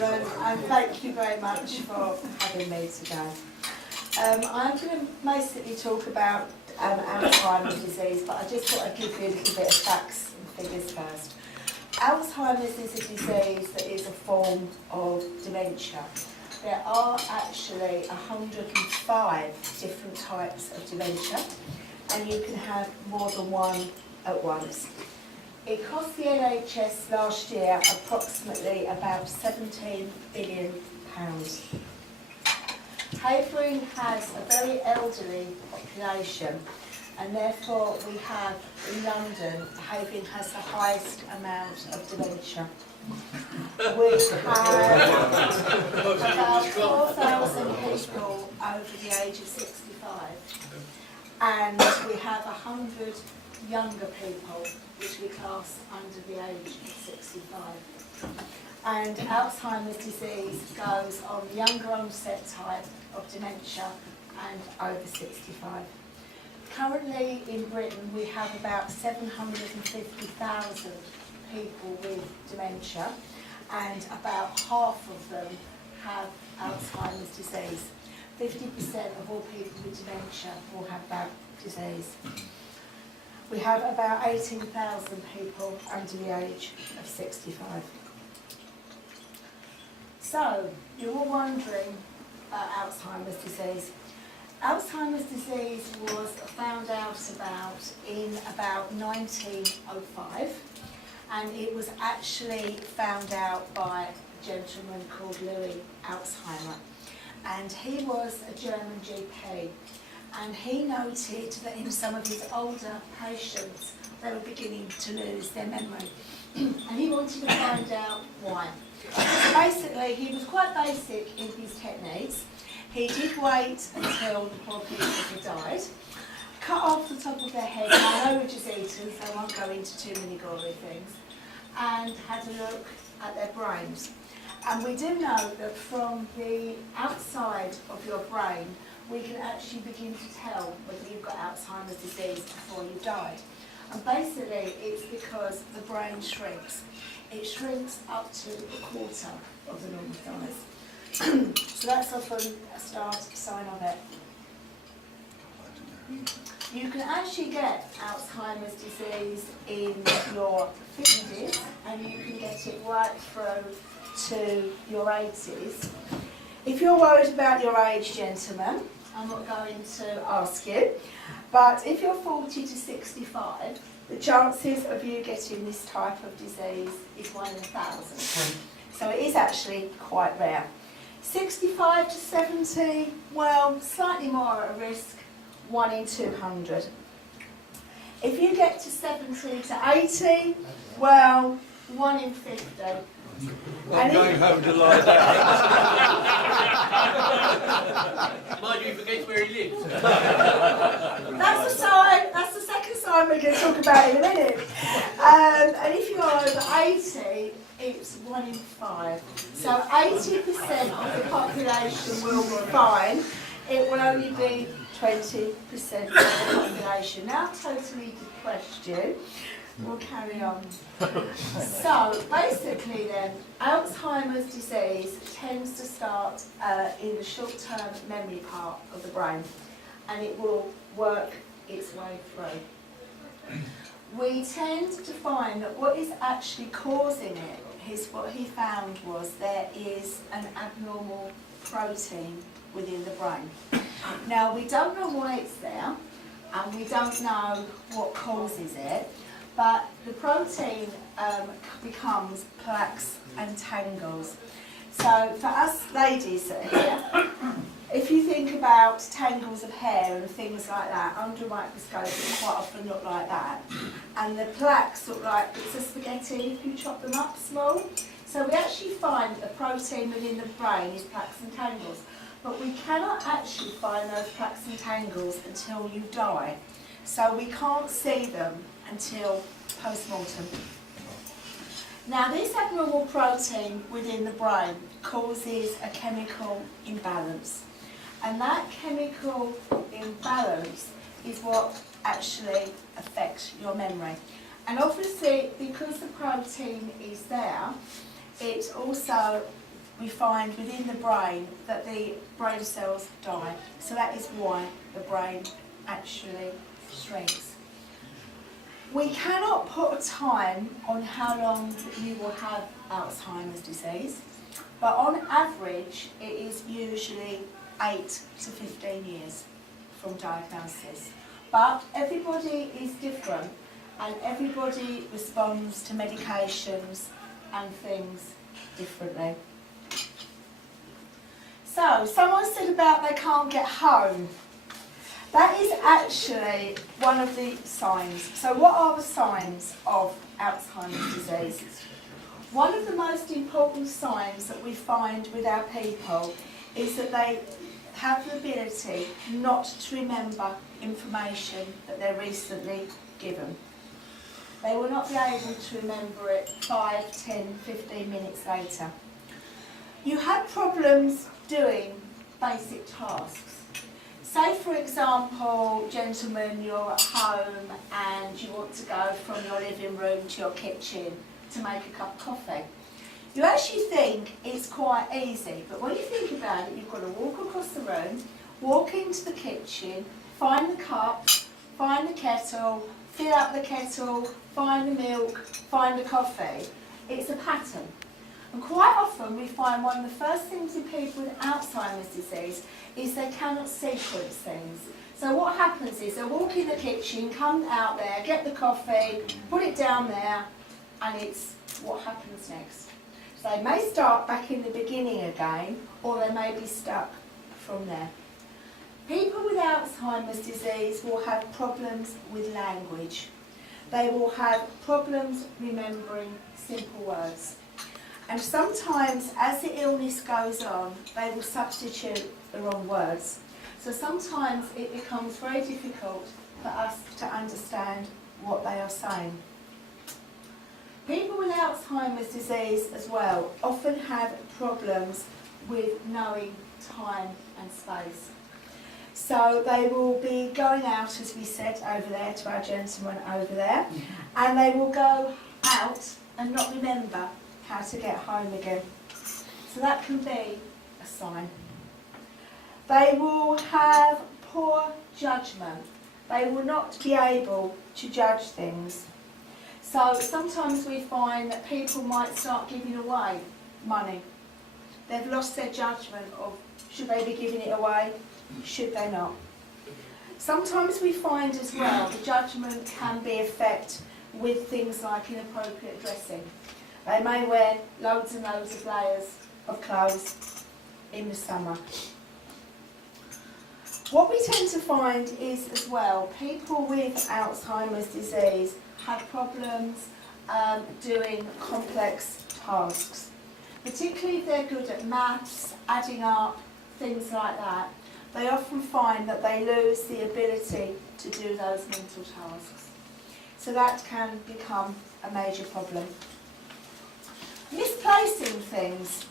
gentlemen, and thank you very much for having me today. I'm going to basically talk about Alzheimer's disease, but I just thought I'd give you a little bit of facts and figures first. Alzheimer's is a disease that is a form of dementia. There are actually 105 different types of dementia, and you can have more than one at once. It cost the NHS last year approximately about £17 billion. Havering has a very elderly population, and therefore we have in London, Havering has the highest amount of dementia. We have about 4,000 people over the age of 65, and we have 100 younger people which we class under the age of 65. And Alzheimer's disease goes on the younger onset type of dementia and over 65. Currently in Britain we have about 750,000 people with dementia, and about half of them have Alzheimer's disease. 50% of all people with dementia will have that disease. We have about 18,000 people under the age of 65. So, you're all wondering about Alzheimer's disease. Alzheimer's disease was found out about in about 1905, and it was actually found out by a gentleman called Louis Alzheimer. And he was a German GP. And he noted that in some of his older patients, they were beginning to lose their memory. And he wanted to find out why. So basically, he was quite basic in his techniques. He did wait until the poor people had died, cut off the top of their head. I know we're just eaters, so I won't go into too many gory things, and had a look at their brains. And we do know that from the outside of your brain, we can actually begin to tell whether you've got Alzheimer's disease before you died. And basically, it's because the brain shrinks. It shrinks up to a quarter of the normal size. So that's often a start sign of it. You can actually get Alzheimer's disease in your 50s, and you can get it right through to your 80s. If you're worried about your age, gentlemen, I'm not going to ask you, but if you're 40 to 65, the chances of you getting this type of disease is 1 in 1,000. So it is actually quite rare. 65 to 70, well, slightly more at a risk, 1 in 200. If you get to 70 to 80, well, 1 in 50. I'm going home to lie down. Mind you, he forgets where he lives. That's the sign. That's the second sign we're going to talk about in a minute. And if you are over 80, it's 1 in 5. So 80% of the population will be fine. It will only be 20% of the population. Now I've totally depressed you. We'll carry on. So basically then, Alzheimer's disease tends to start in the short-term memory part of the brain, and it will work its way through. We tend to find that what is actually causing it is what he found was there is an abnormal protein within the brain. Now we don't know why it's there, and we don't know what causes it. But the protein becomes plaques and tangles. So for us ladies that are here, if you think about tangles of hair and things like that, under a microscope it quite often look like that. And the plaques look like bits of spaghetti if you chop them up small. So we actually find a protein within the brain is plaques and tangles. But we cannot actually find those plaques and tangles until you die. So we can't see them until post-mortem. Now this abnormal protein within the brain causes a chemical imbalance, and that chemical imbalance is what actually affects your memory. And obviously because the protein is there, it also we find within the brain that the brain cells die. So that is why the brain actually shrinks. We cannot put a time on how long you will have Alzheimer's disease, but on average it is usually 8 to 15 years from diagnosis. But everybody is different and everybody responds to medications and things differently. So, someone said about they can't get home. That is actually one of the signs. So what are the signs of Alzheimer's disease? One of the most important signs that we find with our people is that they have the ability not to remember information that they're recently given. They will not be able to remember it 5, 10, 15 minutes later. You have problems doing basic tasks. Say for example, gentlemen, you're at home and you want to go from your living room to your kitchen to make a cup of coffee. You actually think it's quite easy, but when you think about it, you've got to walk across the room, walk into the kitchen, find the cup, find the kettle, fill up the kettle, find the milk, find the coffee. It's a pattern. And quite often we find one of the first things in people with Alzheimer's disease is they cannot sequence things. So what happens is they walk in the kitchen, come out there, get the coffee, put it down there, and it's what happens next. So they may start back in the beginning again, or they may be stuck from there. People with Alzheimer's disease will have problems with language. They will have problems remembering simple words. And sometimes, as the illness goes on, they will substitute the wrong words. So sometimes it becomes very difficult for us to understand what they are saying. People with Alzheimer's disease as well often have problems with knowing time and space. So they will be going out, as we said, over there to our gentleman over there, and they will go out and not remember how to get home again. So that can be a sign. They will have poor judgment. They will not be able to judge things. So sometimes we find that people might start giving away money. They've lost their judgment of should they be giving it away, should they not. Sometimes we find as well the judgment can be affected with things like inappropriate dressing. They may wear loads and loads of layers of clothes in the summer. What we tend to find is as well, people with Alzheimer's disease have problems doing complex tasks. Particularly if they're good at maths, adding up, things like that, they often find that they lose the ability to do those mental tasks. So that can become a major problem. Misplacing things.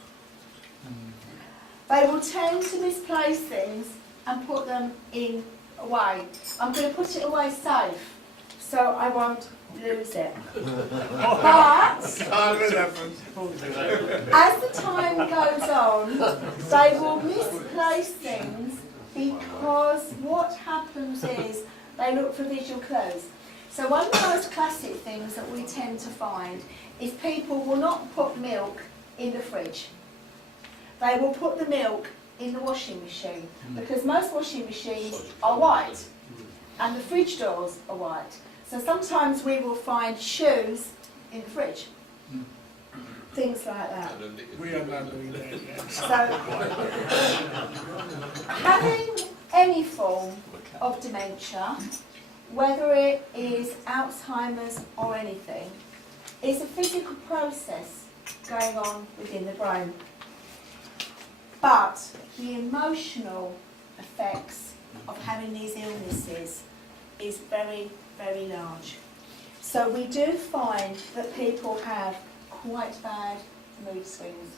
They will tend to misplace things and put them in away. I'm going to put it away safe, so I won't lose it. But as the time goes on, they will misplace things because what happens is they look for visual clues. So one of the most classic things that we tend to find is people will not put milk in the fridge. They will put the milk in the washing machine because most washing machines are white and the fridge doors are white. So sometimes we will find shoes in the fridge. Things like that. We are not doing that yet. So having any form of dementia, whether it is Alzheimer's or anything, is a physical process going on within the brain. But the emotional effects of having these illnesses is very, very large. So we do find that people have quite bad mood swings.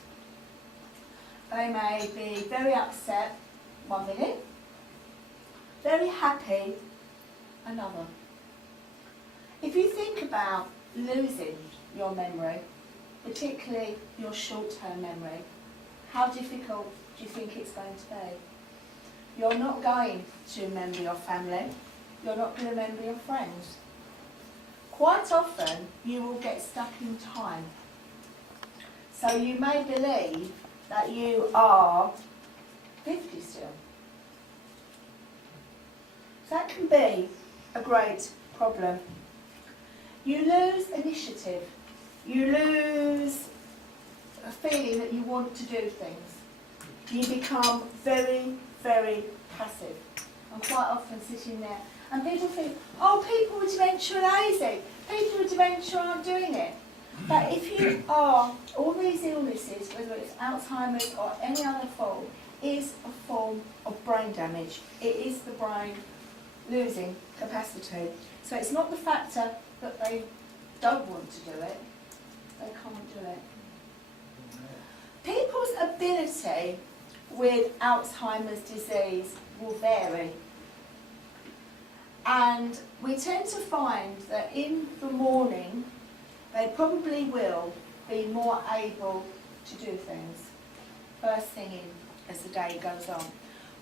They may be very upset 1 minute, very happy another. If you think about losing your memory, particularly your short-term memory, how difficult do you think it's going to be? You're not going to remember your family. You're not going to remember your friends. Quite often, you will get stuck in time. So you may believe that you are 50 still. So that can be a great problem. You lose initiative. You lose a feeling that you want to do things. You become very, very passive. I'm quite often sitting there and people think, oh, people with dementia are lazy. People with dementia aren't doing it. But if you are, all these illnesses, whether it's Alzheimer's or any other form, is a form of brain damage. It is the brain losing capacity. So it's not the factor that they don't want to do it, they can't do it. People's ability with Alzheimer's disease will vary. And we tend to find that in the morning, they probably will be more able to do things first thing in as the day goes on.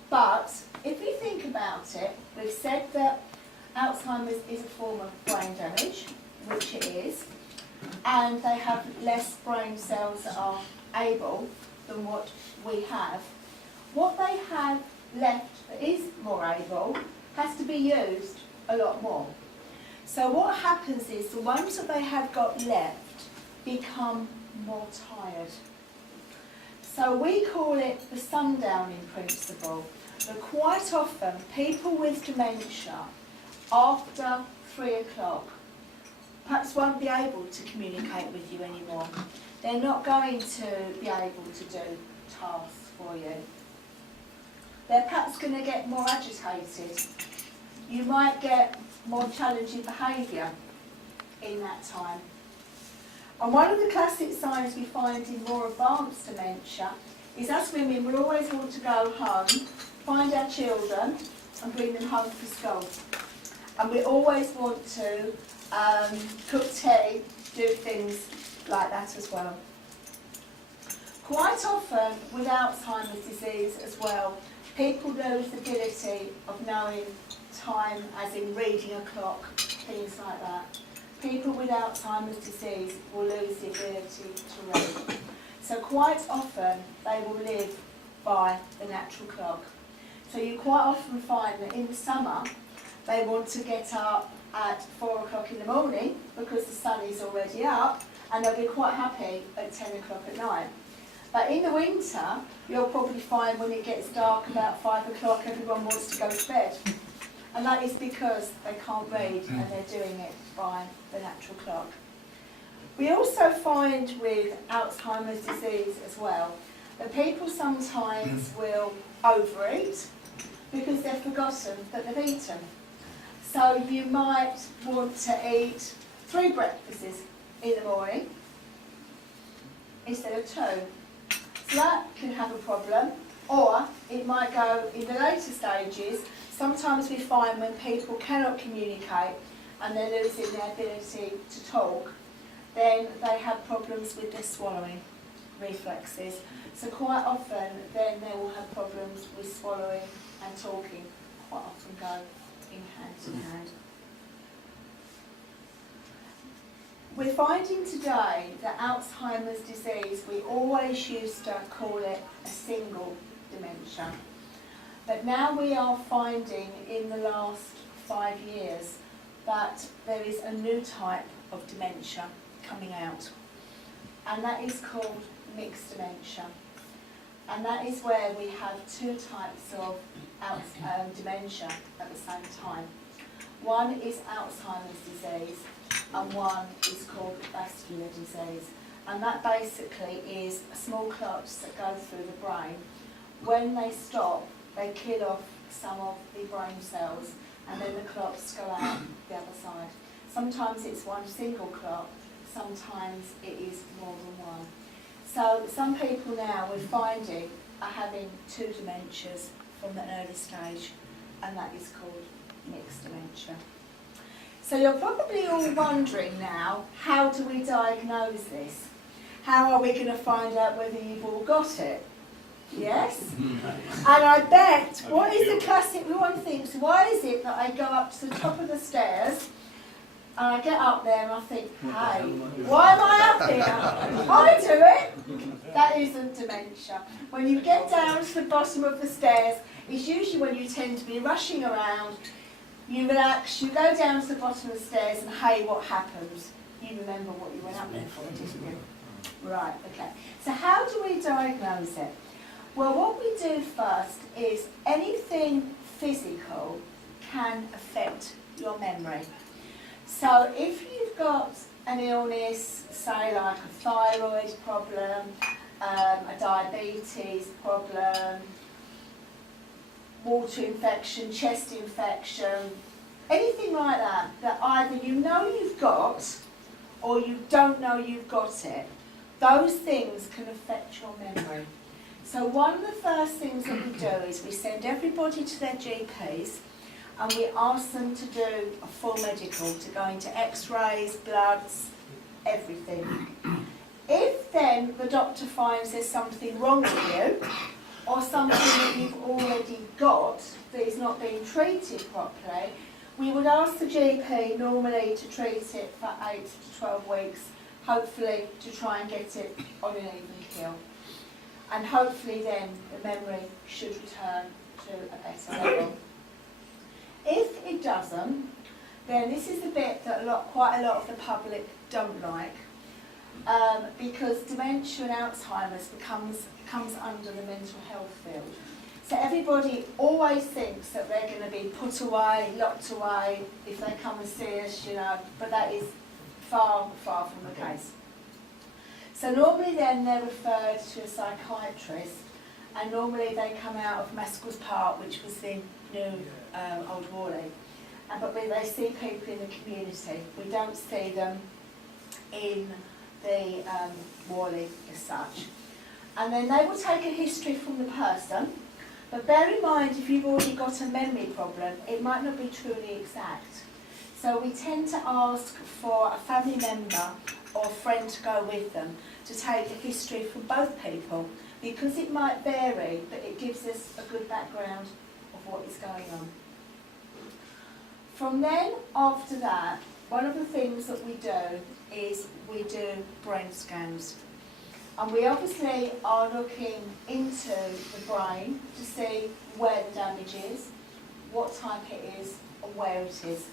But if we think about it, we've said that Alzheimer's is a form of brain damage, which it is, and they have less brain cells that are able than what we have. What they have left that is more able has to be used a lot more. So what happens is the ones that they have got left become more tired. So we call it the sundowning principle. But quite often people with dementia after 3 o'clock perhaps won't be able to communicate with you anymore. They're not going to be able to do tasks for you. They're perhaps going to get more agitated. You might get more challenging behaviour in that time. And one of the classic signs we find in more advanced dementia is us women will always want to go home, find our children and bring them home from school. And we always want to cook tea, do things like that as well. Quite often with Alzheimer's disease as well, people lose the ability of knowing time, as in reading a clock, things like that. People with Alzheimer's disease will lose the ability to read. So quite often they will live by the natural clock. So you quite often find that in the summer they want to get up at 4 o'clock in the morning because the sun is already up, and they'll be quite happy at 10 o'clock at night. But in the winter, you'll probably find when it gets dark about 5 o'clock, everyone wants to go to bed. And that is because they can't read and they're doing it by the natural clock. We also find with Alzheimer's disease as well that people sometimes will overeat because they've forgotten that they've eaten. So you might want to eat 3 breakfasts in the morning instead of 2. So that can have a problem, or it might go in the later stages. Sometimes we find when people cannot communicate and they're losing their ability to talk, then they have problems with their swallowing reflexes. So quite often then they will have problems with swallowing and talking, quite often go in hand to hand. We're finding today that Alzheimer's disease, we always used to call it a single dementia. But now we are finding in the last 5 years that there is a new type of dementia coming out. And that is called mixed dementia. And that is where we have 2 types of dementia at the same time. One is Alzheimer's disease, and one is called vascular disease. And that basically is small clots that go through the brain. When they stop, they kill off some of the brain cells, and then the clots go out the other side. Sometimes it's one single clot, sometimes it is more than one. So some people now we're finding are having 2 dementias from the early stage, and that is called mixed dementia. So you're probably all wondering now, how do we diagnose this? How are we going to find out whether you've all got it? Yes? And I bet, what is the classic, everyone thinks, why is it that I go up to the top of the stairs and I get up there and I think, hey, why am I up here? I do it. That isn't dementia. When you get down to the bottom of the stairs, it's usually when you tend to be rushing around, you relax, you go down to the bottom of the stairs and hey, what happens? You remember what you went up there for, didn't you? Right, okay. So how do we diagnose it? Well, what we do first is anything physical can affect your memory. So if you've got an illness, say like a thyroid problem, a diabetes problem, water infection, chest infection, anything like that, that either you know you've got or you don't know you've got it, those things can affect your memory. So one of the first things that we do is we send everybody to their GPs and we ask them to do a full medical, to go into x-rays, bloods, everything. If then the doctor finds there's something wrong with you, or something that you've already got that is not being treated properly, we would ask the GP normally to treat it for 8 to 12 weeks, hopefully to try and get it on an even keel. And hopefully then the memory should return to a better level. If it doesn't, then this is the bit that quite a lot of the public don't like, because dementia and Alzheimer's comes under the mental health field. So everybody always thinks that they're going to be put away, locked away if they come and see us, you know, but that is far, far from the case. So normally then they're referred to a psychiatrist, and normally they come out of Mascall's Park, which was the new Old Worley. But they see people in the community. We don't see them in the Worley as such. And then they will take a history from the person, but bear in mind if you've already got a memory problem, it might not be truly exact. So we tend to ask for a family member or friend to go with them to take a history from both people, because it might vary, but it gives us a good background of what is going on. From then, after that, one of the things that we do is we do brain scans. And we obviously are looking into the brain to see where the damage is, what type it is, and where it is.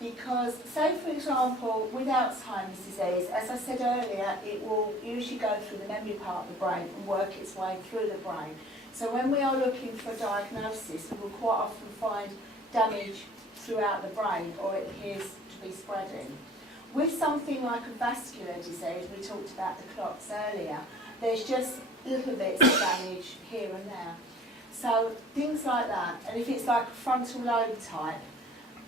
Because, say for example, with Alzheimer's disease, as I said earlier, it will usually go through the memory part of the brain and work its way through the brain. So when we are looking for a diagnosis, we will quite often find damage throughout the brain, or it appears to be spreading. With something like a vascular disease, we talked about the clots earlier, there's just little bits of damage here and there. So things like that, and if it's like a frontal lobe type,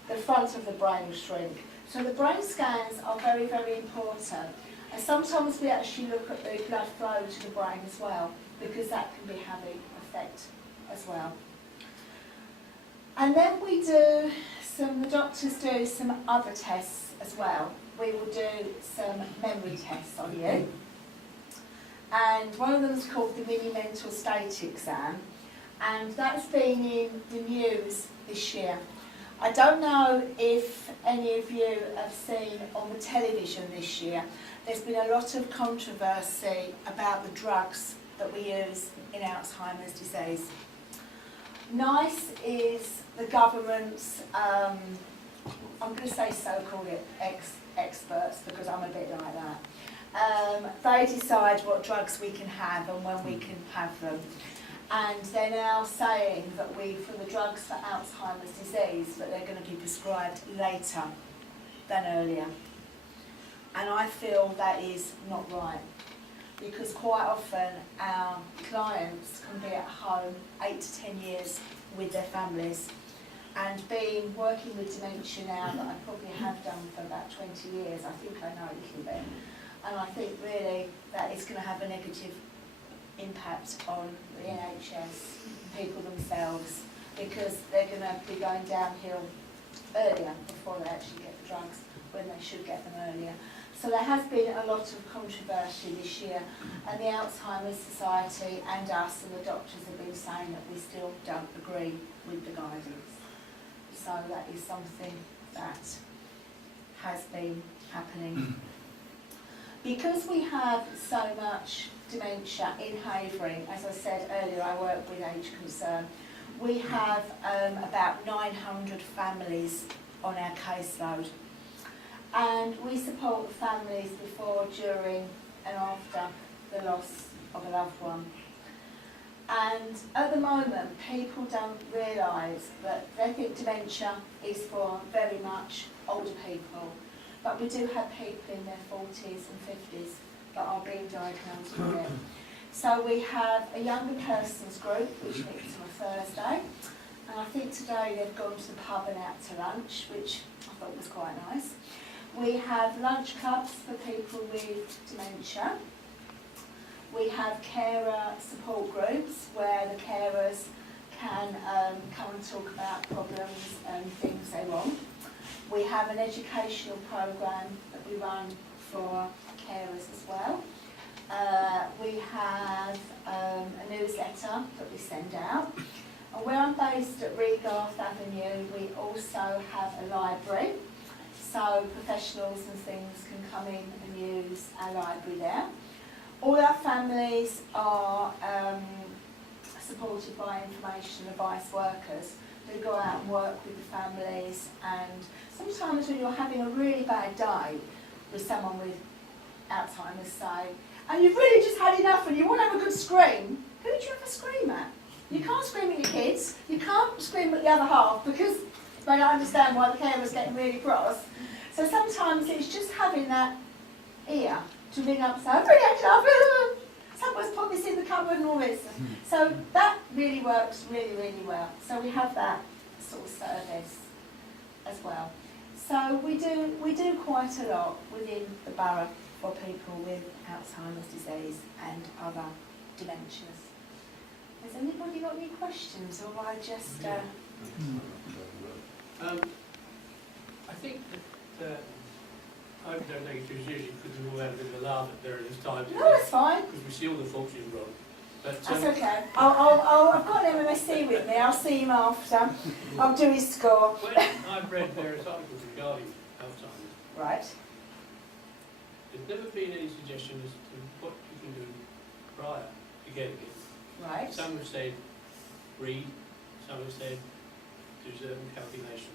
the front of the brain will shrink. So the brain scans are very, very important. And sometimes we actually look at the blood flow to the brain as well, because that can be having effect as well. And then the doctors do some other tests as well. We will do some memory tests on you. And one of them is called the mini mental state exam. And that's been in the news this year. I don't know if any of you have seen on the television this year, there's been a lot of controversy about the drugs that we use in Alzheimer's disease. NICE is the government's, I'm going to say so-called experts because I'm a bit like that. They decide what drugs we can have and when we can have them. And they're now saying that for the drugs for Alzheimer's disease, that they're going to be prescribed later than earlier. And I feel that is not right, because quite often our clients can be at home 8 to 10 years with their families. And working with dementia now, that I probably have done for about 20 years, I think I know a little bit. And I think really that is going to have a negative impact on the NHS, people themselves, because they're going to be going downhill earlier before they actually get the drugs, when they should get them earlier. So there has been a lot of controversy this year, and the Alzheimer's Society and us and the doctors have been saying that we still don't agree with the guidance. So that is something that has been happening. Because we have so much dementia in Havering, as I said earlier, I work with Age Concern, we have about 900 families on our caseload. And we support families before, during and after the loss of a loved one. And at the moment, people don't realise that they think dementia is for very much older people. But we do have people in their 40s and 50s that are being diagnosed with it. So we have a younger persons group which meets on a Thursday. And I think today they've gone to the pub and out to lunch, which I thought was quite nice. We have lunch clubs for people with dementia. We have carer support groups where the carers can come and talk about problems and things they want. We have an educational programme that we run for carers as well. We have a newsletter that we send out. And where I'm based at Regarth Avenue, we also have a library. So professionals and things can come in and use our library there. All our families are supported by information advice workers who go out and work with the families, and sometimes when you're having a really bad day with someone with Alzheimer's, say, and you've really just had enough and you want to have a good scream, who do you have a scream at? You can't scream at your kids, you can't scream at the other half because they don't understand why the carer's getting really cross. So sometimes it's just having that ear to ring up and say, I'm really active, someone's put this in the cupboard and all this. So that really works really, really well. So we have that sort of service as well. So we do quite a lot within the borough for people with Alzheimer's disease and other dementias. Has anybody got any questions, or I just... I think that I don't think it's usually because we all have a bit of a laugh at various times. No, that's fine. Because we see all the faults you've wrong. But, That's okay. I've got an MSc with me. I'll see him after. I'll do his score. When I've read various articles regarding Alzheimer's, Right. there's never been any suggestion as to what you can do prior to getting it. Right. Some have said read, some have said do certain calculations.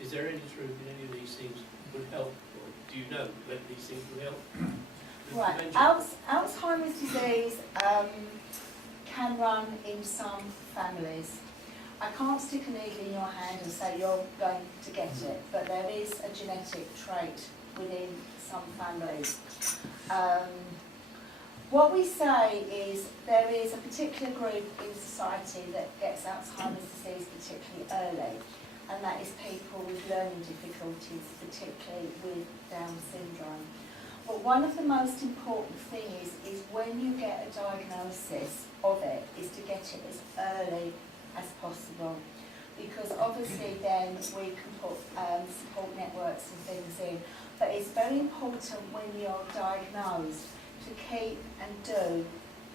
Is there any truth in any of these things would help, or do you know that these things would help? Right. Alzheimer's disease can run in some families. I can't stick a needle in your hand and say you're going to get it, but there is a genetic trait within some families. What we say is there is a particular group in society that gets Alzheimer's disease particularly early, and that is people with learning difficulties, particularly with Down syndrome. But one of the most important things is when you get a diagnosis of it, is to get it as early as possible. Because obviously then we can put support networks and things in. But it's very important when you're diagnosed to keep and do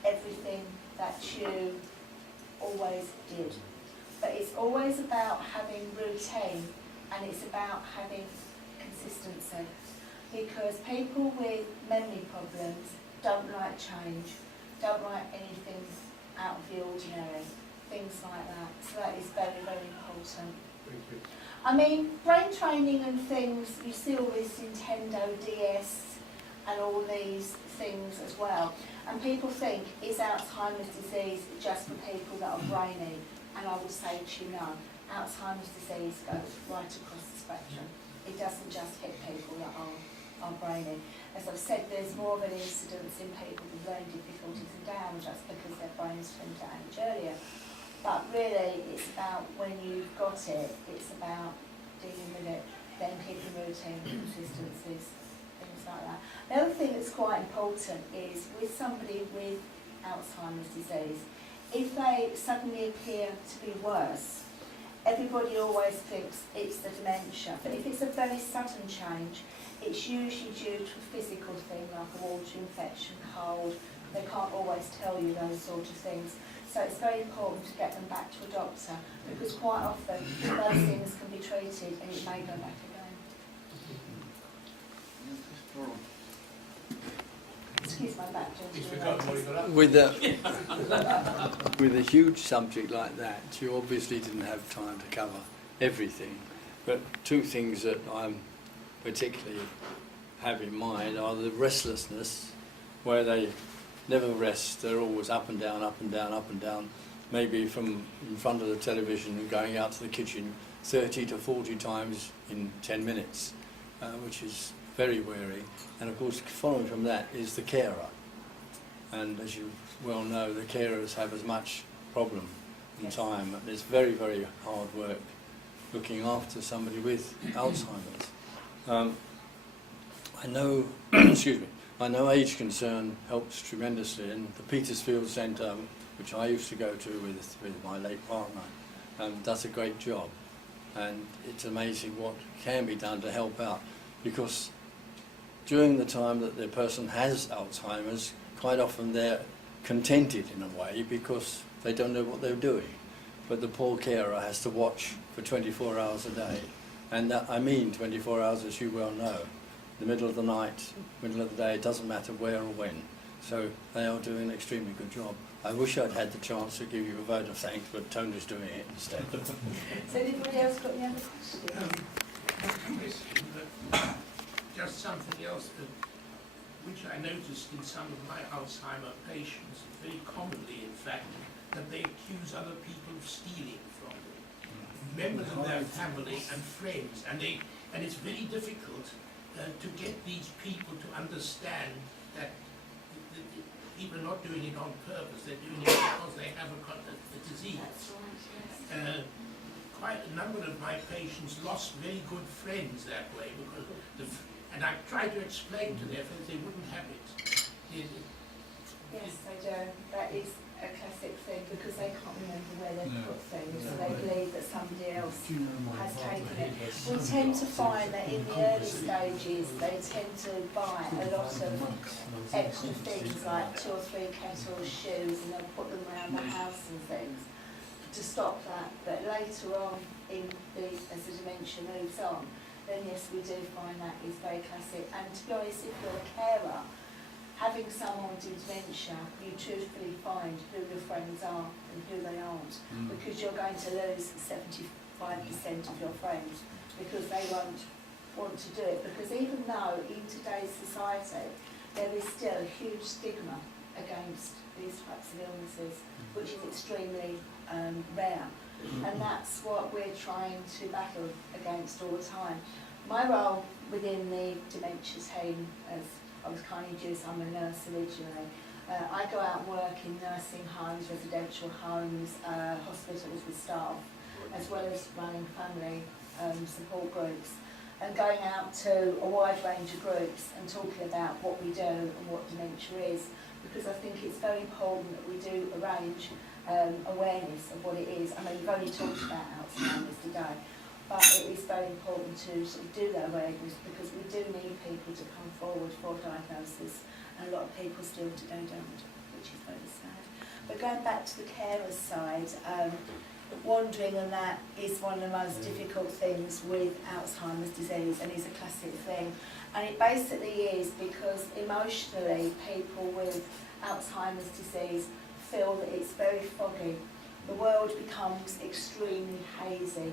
everything that you always did. But it's always about having routine, and it's about having consistency. Because people with memory problems don't like change, don't like anything out of the ordinary, things like that. So that is very, very important. Thank you. I mean, brain training and things, you see all this Nintendo DS and all these things as well. And people think, is Alzheimer's disease just for people that are brainy? And I would say to you, no. Alzheimer's disease goes right across the spectrum. It doesn't just hit people that are brainy. As I've said, there's more of an incidence in people with learning difficulties and Down just because their brains tend to age earlier. But really, it's about when you've got it, it's about dealing with it, then keeping routine, consistencies, things like that. The other thing that's quite important is with somebody with Alzheimer's disease, if they suddenly appear to be worse, everybody always thinks it's the dementia. But if it's a very sudden change, it's usually due to a physical thing like a water infection, cold. They can't always tell you those sort of things. So it's very important to get them back to a doctor, because quite often those things can be treated and it may go back again. Excuse my back, He's gentlemen. forgotten what he got up. With a huge subject like that, you obviously didn't have time to cover everything. But two things that I'm particularly have in mind are the restlessness, where they never rest. They're always up and down, up and down, up and down. Maybe from in front of the television and going out to the kitchen 30 to 40 times in 10 minutes, which is very wearing. And of course, following from that is the carer. And as you well know, the carers have as much problem in time. And it's very, very hard work looking after somebody with Alzheimer's. I know, excuse me, I know age concern helps tremendously, and the Petersfield Centre, which I used to go to with my late partner, does a great job. And it's amazing what can be done to help out, because during the time that the person has Alzheimer's, quite often they're contented in a way because they don't know what they're doing. But the poor carer has to watch for 24 hours a day. And that, I mean 24 hours, as you well know. The middle of the night, middle of the day, it doesn't matter where or when. So they are doing an extremely good job. I wish I'd had the chance to give you a vote of thanks, but Tony's doing it instead. So anybody else got any other questions? Just something else which I noticed in some of my Alzheimer patients, very commonly in fact, that they accuse other people of stealing from them, members of their family and friends, and it's very difficult to get these people to understand that people are not doing it on purpose, they're doing it because they have a disease. That's right, yes. Quite a number of my patients lost very good friends that way, because and I tried to explain to their friends they wouldn't have it. Yes, they do. That is a classic thing, because they can't remember where they've put things, so they believe that somebody else has taken it. We tend to find that in the early stages they tend to buy a lot of extra things like 2 or 3 kettles, shoes, and they'll put them around the house and things to stop that. But later on, as the dementia moves on, then yes, we do find that is very classic. And to be honest, if you're a carer, having someone with dementia, you truthfully find who your friends are and who they aren't, because you're going to lose 75% of your friends, because they won't want to do it. Because even though in today's society there is still a huge stigma against these types of illnesses, which is extremely rare, and that's what we're trying to battle against all the time. My role within the dementia team, as I was kindly introduced, I'm a nurse originally. I go out and work in nursing homes, residential homes, hospitals with staff, as well as running family support groups, and going out to a wide range of groups and talking about what we do and what dementia is, because I think it's very important that we do arrange awareness of what it is. I mean, we've only talked about Alzheimer's today, but it is very important to sort of do that awareness, because we do need people to come forward for diagnosis, and a lot of people still today don't, which is very sad. But going back to the carers side, wandering and that is one of the most difficult things with Alzheimer's disease, and is a classic thing. And it basically is because emotionally people with Alzheimer's disease feel that it's very foggy. The world becomes extremely hazy.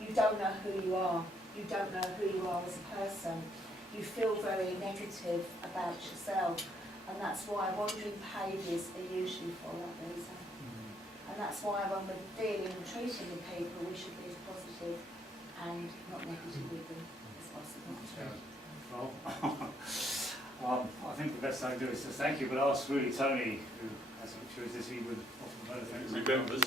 You don't know who you are. You don't know who you are as a person. You feel very negative about yourself, and that's why wandering behaviours are usually for that reason. And that's why when we're dealing and treating with people, we should be as positive and not negative with them as possible. Well, I think the best thing to do is to thank you, but ask really Tony, who has a choice, he would often know things. Remembers.